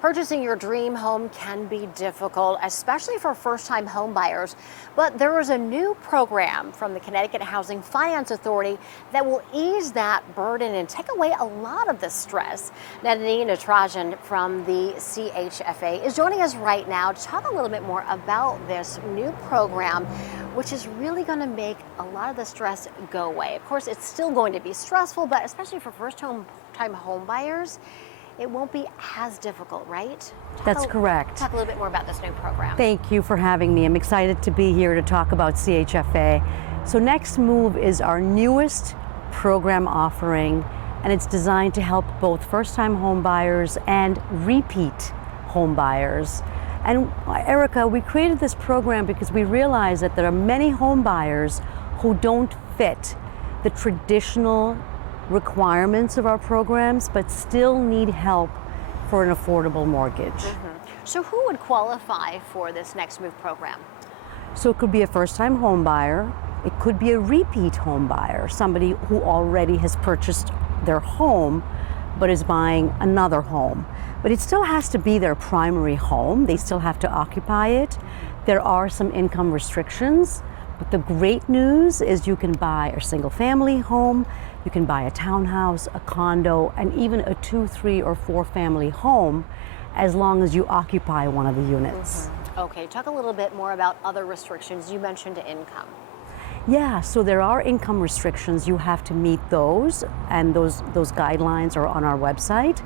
Purchasing your dream home can be difficult, especially for first-time home buyers. But there is a new program from the Connecticut Housing Finance Authority that will ease that burden and take away a lot of the stress. Nadine Natarajan from the CTFA is joining us right now to talk a little bit more about this new program, which is really going to make a lot of the stress go away. Of course, it's still going to be stressful, but especially for first-time home buyers, it won't be as difficult, right? That's correct. Talk a little bit more about this new program. Thank you for having me. I'm excited to be here to talk about CTFA. So Next Move is our newest program offering, and it's designed to help both first-time home buyers and repeat home buyers. And Erica, we created this program because we realized that there are many home buyers who don't fit the traditional requirements of our programs, but still need help for an affordable mortgage. So who would qualify for this Next Move program? So it could be a first-time home buyer, it could be a repeat home buyer, somebody who already has purchased their home but is buying another home. But it still has to be their primary home, they still have to occupy it. There are some income restrictions, but the great news is you can buy a single family home, you can buy a townhouse, a condo, and even a 2, 3, or 4 family home as long as you occupy one of the units. Okay, talk a little bit more about other restrictions. You mentioned income. Yeah, so there are income restrictions. You have to meet those, and those guidelines are on our website.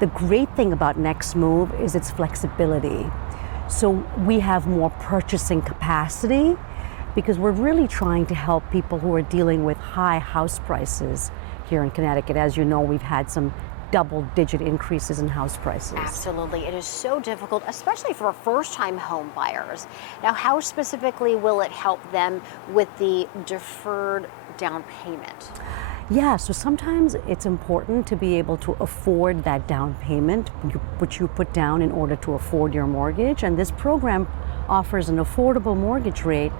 The great thing about Next Move is its flexibility. So we have more purchasing capacity, because we're really trying to help people who are dealing with high house prices here in Connecticut. As you know, we've had some double-digit increases in house prices. Absolutely. It is so difficult, especially for first-time home buyers. Now, how specifically will it help them with the deferred down payment? Yeah, so sometimes it's important to be able to afford that down payment, which you put down in order to afford your mortgage. And this program offers an affordable mortgage rate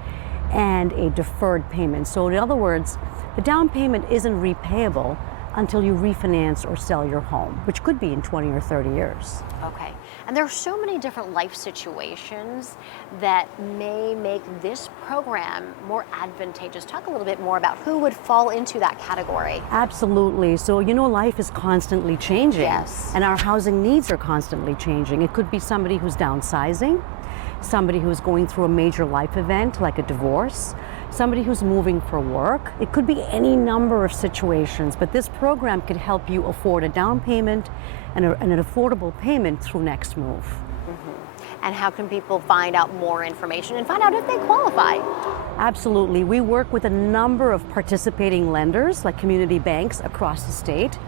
and a deferred payment. So in other words, the down payment isn't repayable until you refinance or sell your home, which could be in 20 or 30 years. Okay, and there are so many different life situations that may make this program more advantageous. Talk a little bit more about who would fall into that category. Absolutely. So, you know, life is constantly changing. Yes. And our housing needs are constantly changing. It could be somebody who's downsizing, somebody who's going through a major life event like a divorce, somebody who's moving for work. It could be any number of situations, but this program could help you afford a down payment and an affordable payment through Next Move. And how can people find out more information and find out if they qualify? Absolutely. We work with a number of participating lenders like community banks across the state.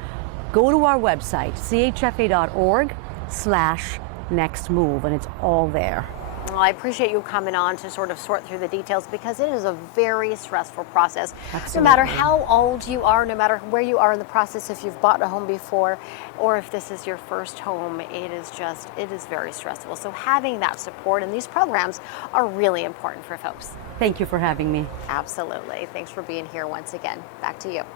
Go to our website, chfa.org/nextmove, and it's all there. Well, I appreciate you coming on to sort of sort through the details, because it is a very stressful process. Absolutely. No matter how old you are, no matter where you are in the process, if you've bought a home before, or if this is your first home, it is very stressful. So having that support and these programs are really important for folks. Thank you for having me. Absolutely. Thanks for being here once again. Back to you.